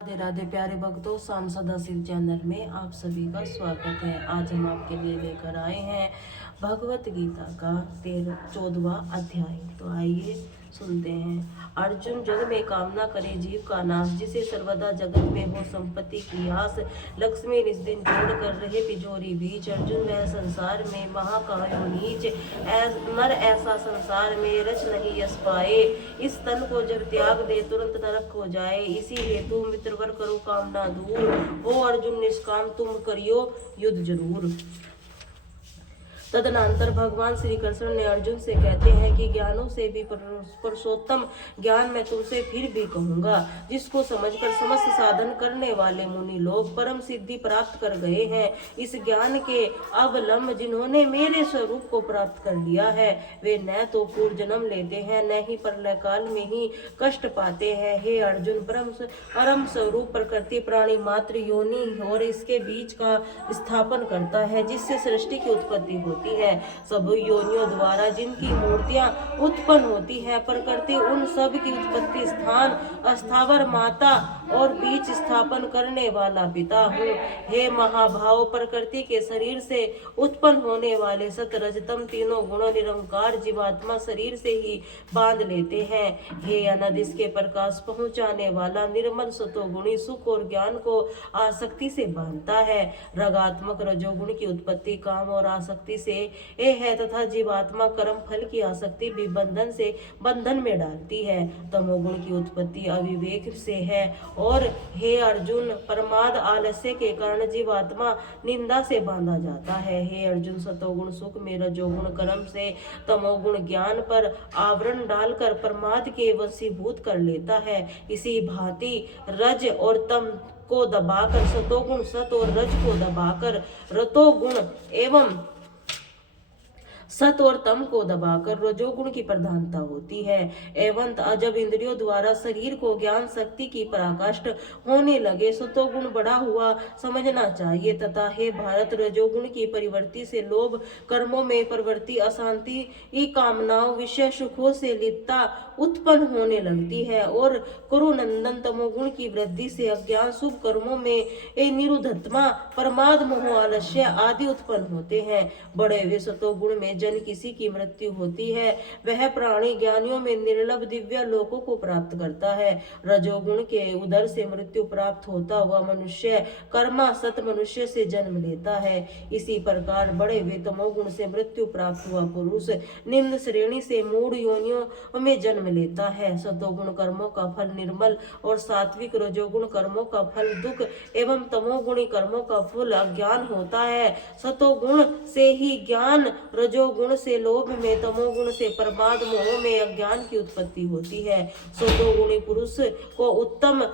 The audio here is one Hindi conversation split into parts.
राधे राधे प्यारे भक्तों, सांसद शिव चैनल में आप सभी का स्वागत है। आज हम आपके लिए लेकर आए हैं भगवत गीता का 14वां अध्याय। तो आइए सुनते हैं। अर्जुन, जग में कामना करे जीव का नाश, जिसे सर्वदा जगत में हो संपत्ति की आस। लक्ष्मी निज दिन जोड़ कर रहे तिजोरी बीच, अर्जुन वह संसार में महाकायो नीच। नर ऐसा संसार में रच नहीं यश पाए, इस तन को जब त्याग दे तुरंत नरक हो जाए। इसी हेतु मित्रवर करो कामना दूर, हो अर्जुन निष्काम तुम करियो युद्ध जरूर। तदनंतर भगवान श्री कृष्ण ने अर्जुन से कहते हैं कि ज्ञानों से भी पुरुषोत्तम ज्ञान मैं तुमसे फिर भी कहूंगा, जिसको समझकर समस्त साधन करने वाले मुनि लोग परम सिद्धि प्राप्त कर गए हैं। इस ज्ञान के अवलंब जिन्होंने मेरे स्वरूप को प्राप्त कर लिया है, वे न तो पूर्व जन्म लेते हैं, न ही प्रलय काल में ही कष्ट पाते हैं। हे अर्जुन, परम स्वरूप प्रकृति प्राणी मात्र योनि और इसके बीच का स्थापन करता है, जिससे सृष्टि की उत्पत्ति होती है। सब योनियों द्वारा जिनकी मूर्तियां उत्पन्न होती है, प्रकृति उन सब की उत्पत्ति स्थान अस्थावर माता और बीच स्थापन करने वाला पिता हूँ। हे महाभाव, प्रकृति के शरीर से उत्पन्न होने वाले सत रजतम तीनों गुणों निरंकार जीवात्मा शरीर से ही बांध लेते हैं। हे अनंत, इसके प्रकाश पहुंचाने वाला निर्मल सतोगुणी सुख और ज्ञान को आसक्ति से बांधता है। रगात्मक रजोगुण की उत्पत्ति काम और आसक्ति से है तथा जीवात्मा कर्म फल की आसक्ति भी बंधन में डालती है। तमोगुण की उत्पत्ति अविवेक से है और हे अर्जुन, प्रमाद आलस्य के कारण जीवात्मा निंदा से बांधा जाता है। हे अर्जुन, सतोगुण सुख में, रजोगुण कर्म से, तमोगुण ज्ञान पर आवरण डालकर प्रमाद के वशीभूत कर लेता है। इसी भांति रज और तम को दबाकर सतोगुण, सत और रज को दबाकर रतोगुण एवं सत और तम को दबाकर रजोगुण की प्रधानता होती है। एवं जब इंद्रियों द्वारा शरीर को ज्ञान शक्ति की पराकाष्ठ होने लगे, सतोगुण बढ़ा हुआ समझना चाहिए। तथा हे भारत, रजोगुण की परिवर्ती से लोभ, कर्मों में प्रवृत्ति, अशांति, कामनाओं, विषय सुखों से लिप्तता उत्पन्न होने लगती है। और कुरुनंदन, तमोगुण की वृद्धि से अज्ञान, शुभ कर्मों में निरुद्धत्मा, प्रमाद, मोह, आलस्य आदि उत्पन्न होते हैं। बड़े हुए सतोगुण में जन किसी की मृत्यु होती है, वह प्राणी ज्ञानियों में निर्लभ दिव्य लोकों को प्राप्त करता है। रजोगुण के उदर से मृत्यु प्राप्त होता हुआ मनुष्य कर्मा सत मनुष्य से जन्म लेता है। इसी प्रकार बड़े हुए तमोगुण से मृत्यु प्राप्त हुआ पुरुष निम्न श्रेणी से मूढ़ योनियों में जन्म लेता है। सतोगुण कर्मों का फल निर्मल और सात्विक, रजोगुण कर्मों का फल दुख एवं तमोगुणी कर्मों का फल अज्ञान होता है। सतोगुण से ही ज्ञान, रजोगुण से लोभ में, तमोगुण से प्रमाद, मोह में अज्ञान की उत्पत्ति होती है। सतोगुणी पुरुष को उत्तम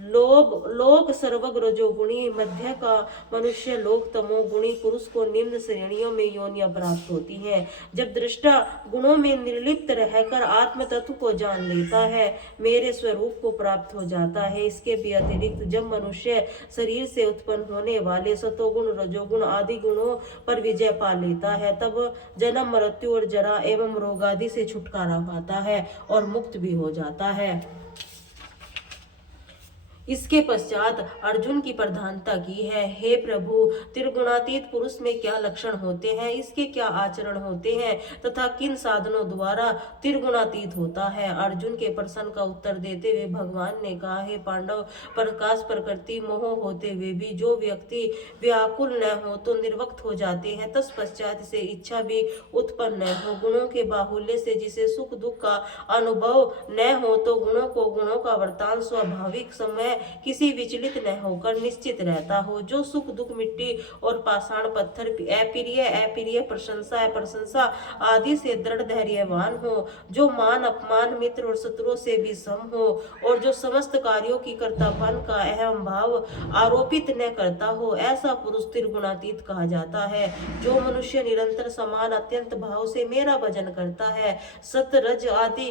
लोक सर्वग, रजोगुणी मध्य का मनुष्य लोक, तमोगुणी पुरुष को निम्न श्रेणियों में योनियां प्राप्त होती हैं। जब दृष्टा गुणों में निर्लिप्त रहकर आत्म तत्व को जान लेता है, मेरे स्वरूप को प्राप्त हो जाता है। इसके भी अतिरिक्त जब मनुष्य शरीर से उत्पन्न होने वाले सतोगुण, रजोगुण आदि गुणों पर विजय पा लेता है, तब जन्म, मृत्यु और जरा एवं रोग आदि से छुटकारा पाता है और मुक्त भी हो जाता है। इसके पश्चात अर्जुन की प्रधानता की है। हे प्रभु, त्रिगुणातीत पुरुष में क्या लक्षण होते हैं, इसके क्या आचरण होते हैं तथा किन साधनों द्वारा त्रिगुणातीत होता है। अर्जुन के प्रश्न का उत्तर देते हुए भगवान ने कहा, हे पांडव, प्रकाश, प्रकृति, मोह होते हुए भी जो व्यक्ति व्याकुल न हो तो निर्वक्त हो जाते हैं, तत्पश्चात से इच्छा भी उत्पन्न न हो। गुणों के बाहुल्य से जिसे सुख दुख का अनुभव न हो, तो गुणों का वर्तान स्वाभाविक समय किसी विचलित न होकर निश्चित रहता हो। जो सुख दुख, मिट्टी और पाषाण पत्थर, अप्रिय, प्रशंसा आदि से दृढ़ धैर्यवान हो, जो मान अपमान, मित्र और शत्रुओं से भी सम हो, और जो समस्त कार्यों की कर्तापन का अहम भाव आरोपित न करता हो, ऐसा पुरुष त्रिगुणातीत कहा जाता है। जो मनुष्य निरंतर समान अत्यंत भाव से मेरा भजन करता है, सत रज आदि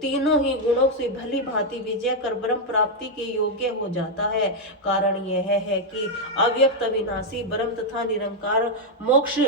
तीनों ही गुणों से भली भांति विजय कर ब्रह्म प्राप्ति के योग योग्य हो जाता है। कारण यह है कि अव्यक्त अविनाशी ब्रह्म तथा निरंकार मोक्ष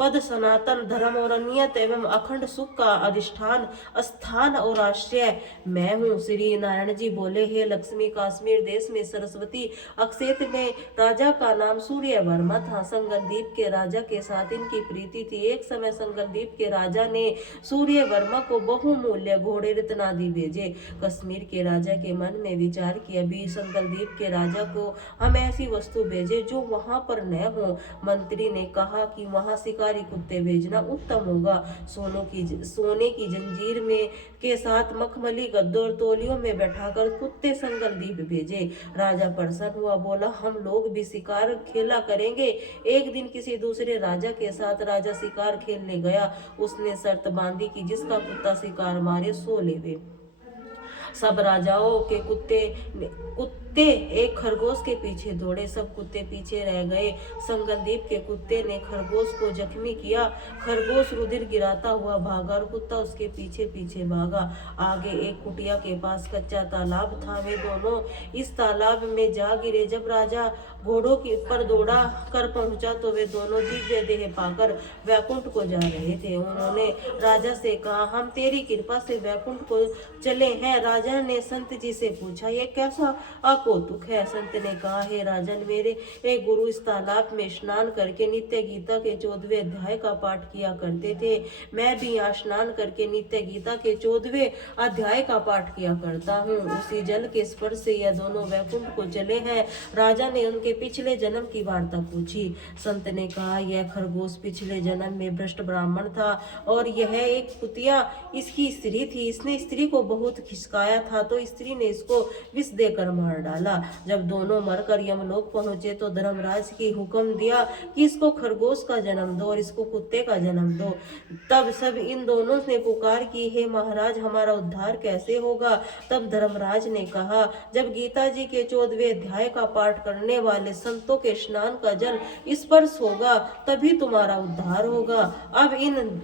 पद सनातन धर्म और अनियत एवं अखंड सुख का अधिष्ठान स्थान और आश्रय मैं हूँ। श्री नारायण जी बोले, हे लक्ष्मी, कश्मीर देश में सरस्वती अक्षेत्र में राजा का नाम सूर्य वर्मा था। संगलदीप के राजा के साथ इनकी प्रीति थी। एक समय संगलदीप के राजा ने सूर्य वर्मा को बहुमूल्य घोड़े रत्नादि भेजे। कश्मीर के राजा के मन में विचार किया, भी संगलदीप के राजा को हम ऐसी वस्तु भेजे जो वहां पर न हो। मंत्री ने कहा कि वहां शिकारी कुत्ते भेजना उत्तम होगा। सोने की जंजीर में के साथ मखमली गद्दों और तोलियों में बैठाकर कुत्ते संगलदीप भेजे। राजा प्रसन्न हुआ, बोला, हम लोग भी शिकार खेला करेंगे। एक दिन किसी दूसरे राजा के साथ राजा शिकार खेलने गया। उसने शर्त बांधी कि जिसका कुत्ता शिकार मारे सो लेवे। सब राजाओं के कुत्ते एक खरगोश के पीछे दौड़े। सब कुत्ते पीछे रह गए। संगलदीप के कुत्ते ने खरगोश को जख्मी किया। खरगोश रुधिर गिराता हुआ भागा और कुत्ता उसके पीछे पीछे भागा। आगे एक कुटिया के पास कच्चा तालाब था। वे दोनों इस तालाब में जा गिरे। जब राजा घोड़ों के ऊपर दौड़ा कर पहुंचा तो वे दोनों दिव्य देह पाकर वैकुंठ को जा रहे थे। उन्होंने राजा से कहा, हम तेरी कृपा से वैकुंठ को चले हैं। राजा ने संत जी से पूछा, ये कैसा कौतुक है? संत ने कहा, हे राजन, मेरे एक गुरु इस तालाब में स्नान करके नित्य गीता के 14वें अध्याय का पाठ किया करते थे। मैं भी यहाँ स्नान करके नित्य गीता के 14वें अध्याय का पाठ किया करता हूँ। उसी जल के स्पर्श से यह दोनों वैकुंठ को चले हैं। राजा ने उनके पिछले जन्म की वार्ता पूछी। संत ने कहा, यह खरगोश पिछले जन्म में भ्रष्ट ब्राह्मण था और यह एक कुतिया इसकी स्त्री थी। इसने स्त्री को बहुत खिसकाया था तो स्त्री ने इसको विष देकर मार डाला। जब दोनों मरकर यमलोक पहुंचे तो धर्मराज की हुक्म दिया कि इसको खरगोश का जन्म दो और इसको कुत्ते का जन्म दो। तब सब इन दोनों ने पुकार की, हे महाराज, हमारा उद्धार कैसे होगा? तब धर्मराज ने कहा, जब गीता जी के 14वें अध्याय का पाठ करने वाले संतों के स्नान का जल स्पर्श होगा तभी तुम्हारा उद्धार होगा। अब इन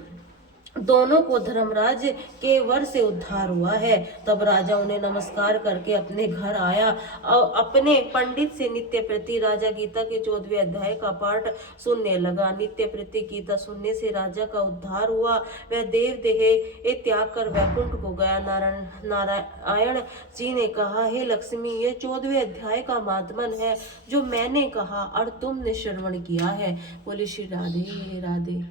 दोनों को धर्मराज के वर से उद्धार हुआ है। तब राजा उन्हें नमस्कार करके अपने घर आया और अपने पंडित से नित्य प्रति राजा गीता के 14वें अध्याय का पाठ सुनने लगा। नित्य प्रति गीता सुनने से राजा का उद्धार हुआ। वह देव देह त्याग कर वैकुंठ को गया। नारायण जी ने कहा, हे लक्ष्मी, ये 14वें अध्याय का महात्मन है जो मैंने कहा और तुमने श्रवण किया है। बोले श्री राधे राधे।